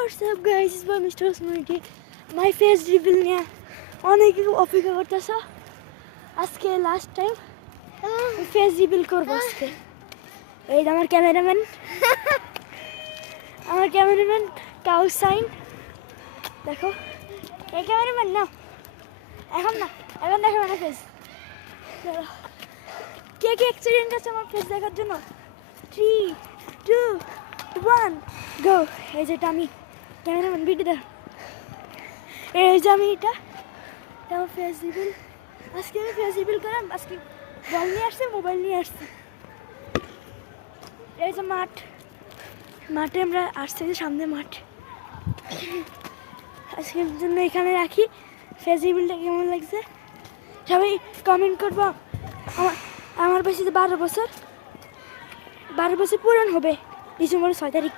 What's up guys, it's Mr. Osmanity. My face reveal নিয়ে অনেকে অপেক্ষা করতেছো। আজকে লাস্ট টাইম ফেস রিভিল করবো আজকে। এই আমার ক্যামেরাম্যান কাউসাইন, দেখো এই ক্যামেরাম্যান না, এখন দেখো মানে ফেস। কে এক্সিডেন্ট আছে আমার ফেস দেখার জন্য? 3, 2, 1 গো। এই যেটা আমি ক্যামেরাম্যান ভিডিওটা, এই যে আমি এটা আমার ফেস রিভিল। আজকে আমি ফেস রিভিল করাম। আজকে বল নিয়ে আসছে, মোবাইল নিয়ে আসছে। এই যে মাঠে আমরা আসছি, যে সামনে মাঠ। আজকের জন্য এখানে রাখি। ফেস রিভিলটা কেমন লাগছে সবাই কমেন্ট করবো। আমার বয়সে 12 বছর পূরণ হবে ডিসেম্বরের 6 তারিখ।